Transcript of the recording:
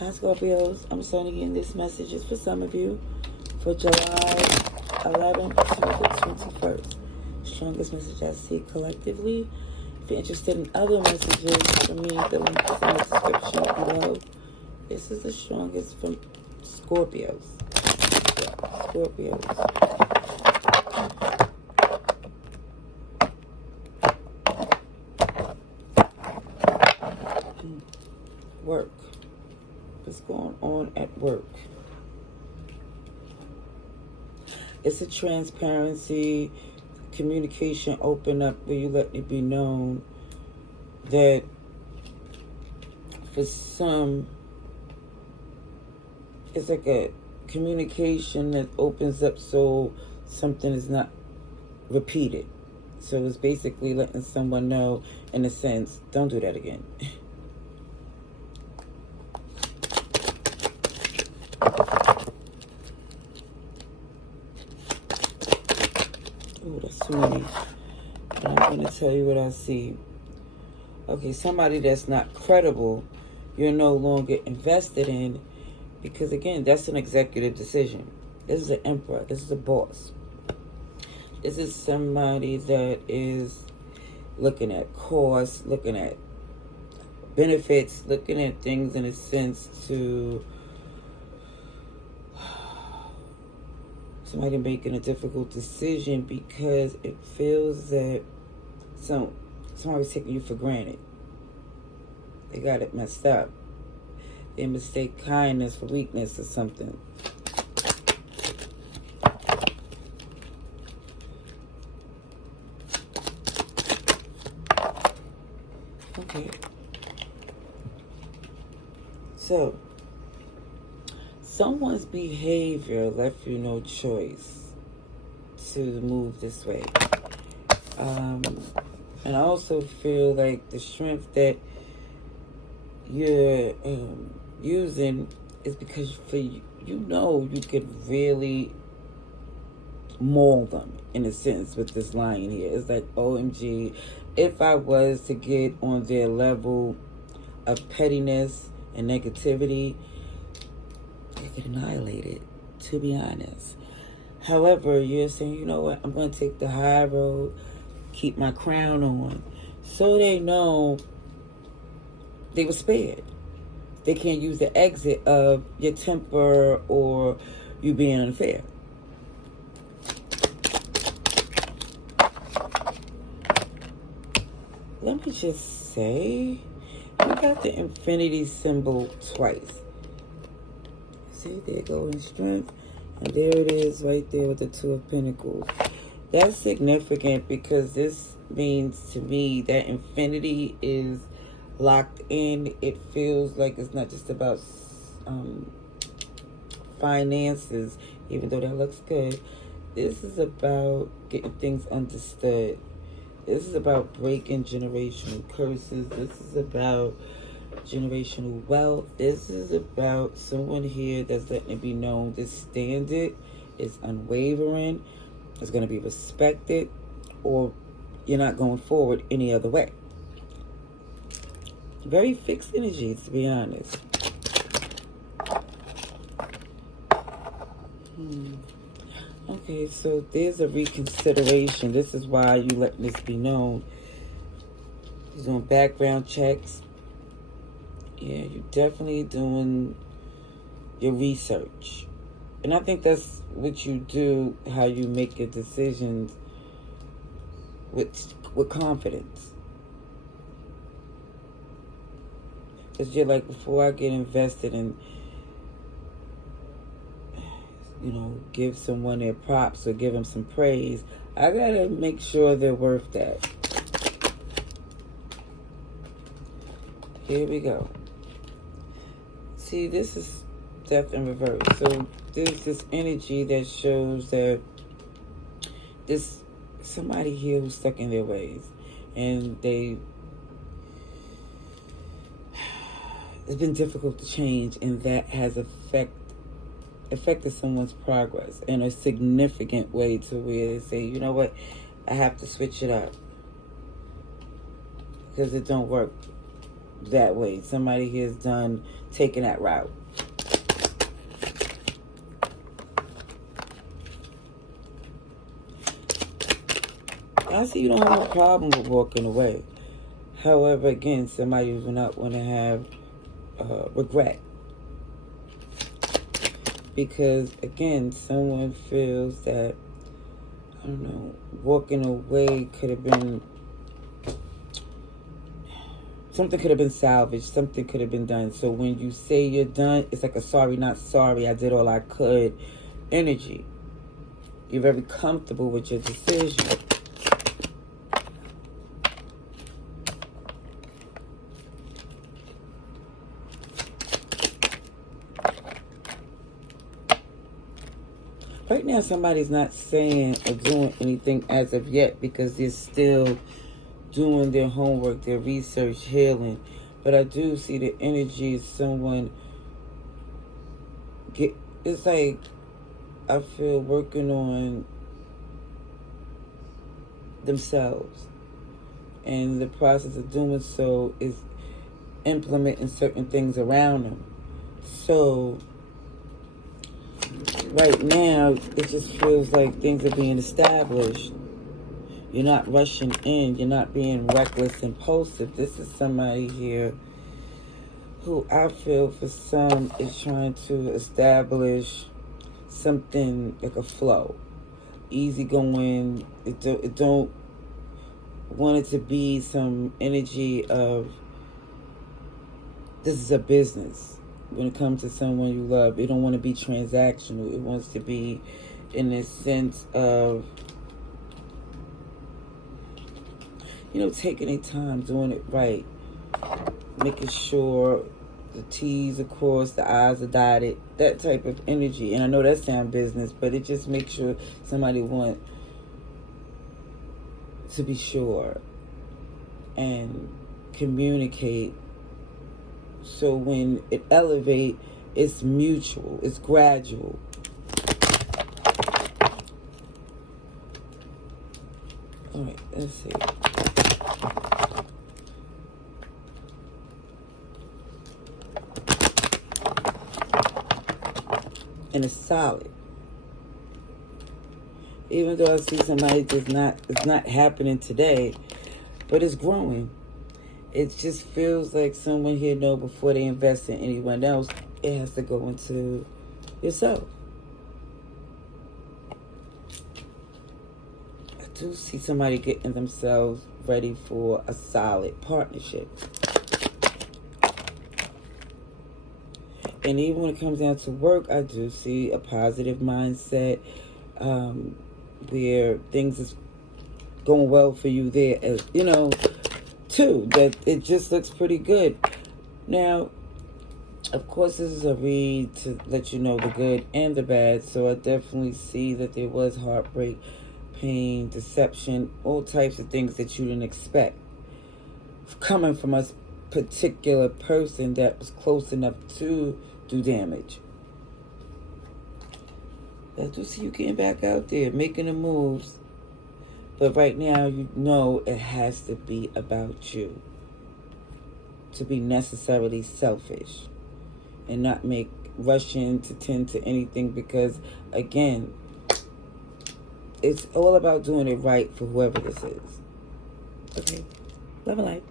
Hi Scorpios, I'm sending in this message is for some of you for July 11th to the 21st. Strongest message I see collectively. If you're interested in other messages from me, the link is in the description below. This is the strongest from Scorpios. Yeah, Scorpios. Work. What's going on at work? It's a transparency, communication open up where you let it be known that for some, it's like a communication that opens up so something is not repeated. So it's basically letting someone know, in a sense, don't do that again. Oh, that's too many. But I'm going to tell you what I see. Okay, somebody that's not credible, you're no longer invested in, because again, that's an executive decision. This is an emperor. This is a boss. This is somebody that is looking at costs, looking at benefits, looking at things in a sense to somebody making a difficult decision because it feels that somebody's taking you for granted. They got it messed up. They mistake kindness for weakness or something. Okay. So, someone's behavior left you no choice to move this way. And I also feel like the strength that you're using is because for you could really maul them in a sense with this line here. It's like, OMG, if I was to get on their level of pettiness and negativity, I could annihilate it, to be honest. However, you're saying, you know what, I'm going to take the high road, keep my crown on, so they know they were spared. They can't use the exit of your temper or you being unfair. Let me just say, you got the infinity symbol twice. See, there goes in strength, and there it is right there with the Two of Pentacles. That's significant because this means to me that infinity is locked in. It feels like it's not just about finances, even though that looks good. This is about getting things understood. This is about breaking generational curses. This is about generational wealth. This is about someone here that's letting it be known this standard is unwavering. It's going to be respected, or you're not going forward any other way. Very fixed energy, to be honest. Okay, so there's a reconsideration. This is why you let this be known. He's doing background checks. Yeah, you're definitely doing your research. And I think that's what you do, how you make your decisions with confidence. Because you're like, before I get invested in, give someone their props or give them some praise, I gotta make sure they're worth that. Here we go. See, this is death in reverse. So there's this energy that shows that this somebody here who's stuck in their ways, and it's been difficult to change, and that has affected someone's progress in a significant way, to where they say, you know what, I have to switch it up because it don't work that way. Somebody here is done taking that route. I see you don't have a problem with walking away. However, again, somebody who's not want to have regret. Because, again, someone feels that, I don't know, walking away could have been, something could have been salvaged, something could have been done. So when you say you're done, it's like a sorry, not sorry, I did all I could energy. You're very comfortable with your decision. Right now, somebody's not saying or doing anything as of yet because they're still doing their homework, their research, healing. But I do see the energy of someone it's like, I feel working on themselves. And the process of doing so is implementing certain things around them. So right now, it just feels like things are being established. You're not rushing in. You're not being reckless, impulsive. This is somebody here who I feel for some is trying to establish something like a flow. Easygoing. It don't want it to be some energy of this is a business. When it comes to someone you love, it don't want to be transactional. It wants to be in a sense of, taking their time, doing it right, making sure the T's are crossed, the I's are dotted, that type of energy. And I know that sounds business, but it just makes sure somebody want to be sure and communicate. So when it elevate, it's mutual, it's gradual. All right, let's see. And it's solid. Even though I see somebody it's not happening today, but it's growing. It just feels like someone here know before they invest in anyone else, it has to go into yourself. I do see somebody getting themselves ready for a solid partnership. And even when it comes down to work, I do see a positive mindset where things is going well for you there, as too, that it just looks pretty good. Now, of course, this is a read to let you know the good and the bad, so I definitely see that there was heartbreak, pain, deception, all types of things that you didn't expect coming from a particular person that was close enough to do damage. I do see you getting back out there, making the moves. But right now, it has to be about you. To be necessarily selfish. And not rush in to tend to anything. Because, again, it's all about doing it right for whoever this is. Okay. Love and light.